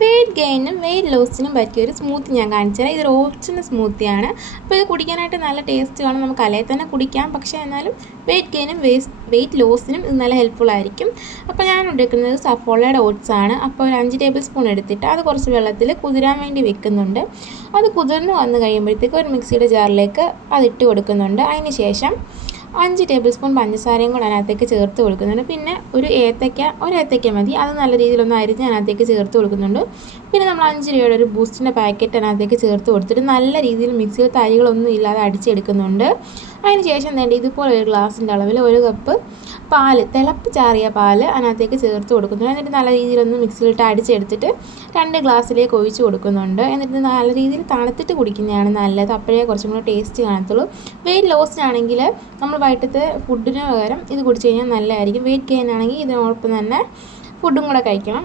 Wait ഗെയിനും wait ലോസിനും പറ്റിയൊരു smoothie ഞാൻ കാണിച്ചു തരാം. ഇതൊരു ഓട്സിൻ്റെ സ്മൂത്തിയാണ്. അപ്പോൾ ഇത് കുടിക്കാനായിട്ട് നല്ല ടേസ്റ്റ് കാണും. നമുക്ക് അലയിൽ തന്നെ കുടിക്കാം. പക്ഷേ എന്നാലും വെയിറ്റ് ഗെയിനും വെയിറ്റ് ലോസിനും ഇത് നല്ല ഹെൽപ്ഫുൾ ആയിരിക്കും. അപ്പോൾ ഞാൻ എടുക്കുന്നത് സഫോളയുടെ ഓട്സ് ആണ്. അപ്പോൾ ഒരു 5 ടേബിൾ സ്പൂൺ എടുത്തിട്ട് അത് കുറച്ച് വെള്ളത്തിൽ കുതിരാൻ വേണ്ടി വെക്കുന്നുണ്ട്. അത് കുതിർന്ന് വന്ന് കഴിയുമ്പോഴത്തേക്ക് ഒരു മിക്സിയുടെ ജാറിലേക്ക് അതിട്ട് കൊടുക്കുന്നുണ്ട്. അതിന് ശേഷം 5 ടേബിൾ സ്പൂൺ പഞ്ചസാരയും കൂടെ അതിനകത്തേക്ക് ചേർത്ത് കൊടുക്കുന്നുണ്ട്. പിന്നെ ഒരു ഏത്തയ്ക്ക മതി, അത് നല്ല രീതിയിലൊന്ന് അരിഞ്ഞ് അതിനകത്തേക്ക് ചേർത്ത് കൊടുക്കുന്നുണ്ട്. പിന്നെ നമ്മൾ 5 രൂപയുടെ ഒരു ബൂസ്റ്റിൻ്റെ പാക്കറ്റ് അതിനകത്തേക്ക് ചേർത്ത് കൊടുത്തിട്ട് നല്ല രീതിയിൽ മിക്സിയിൽ തരികളൊന്നും ഇല്ലാതെ അടിച്ചെടുക്കുന്നുണ്ട്. അതിന് ശേഷം വേണ്ടി ഇതുപോലെ ഒരു ഗ്ലാസിൻ്റെ അളവിൽ 1 കപ്പ് പാല്, തിളപ്പിച്ചാറിയ പാല് അതിനകത്തേക്ക് ചേർത്ത് കൊടുക്കുന്നുണ്ട്. എന്നിട്ട് നല്ല രീതിയിലൊന്ന് മിക്സിയിലിട്ട് അടിച്ചെടുത്തിട്ട് 2 ഗ്ലാസ്സിലേക്ക് ഒഴിച്ച് കൊടുക്കുന്നുണ്ട്. എന്നിട്ട് നല്ല രീതിയിൽ തണുത്തിട്ട് കുടിക്കുന്നതാണ് നല്ലത്. അപ്പോഴേ കുറച്ചും കൂടെ ടേസ്റ്റ് കാണത്തുള്ളൂ. വെയിറ്റ് ലോസിനാണെങ്കിൽ നമ്മൾ വൈകിട്ടത്തെ ഫുഡിന് പകരം ഇത് കുടിച്ച് കഴിഞ്ഞാൽ നല്ലതായിരിക്കും. വെയിറ്റ് ഗെയിൻ ആണെങ്കിൽ ഇതിനോടൊപ്പം തന്നെ ഫുഡും കൂടെ കഴിക്കണം.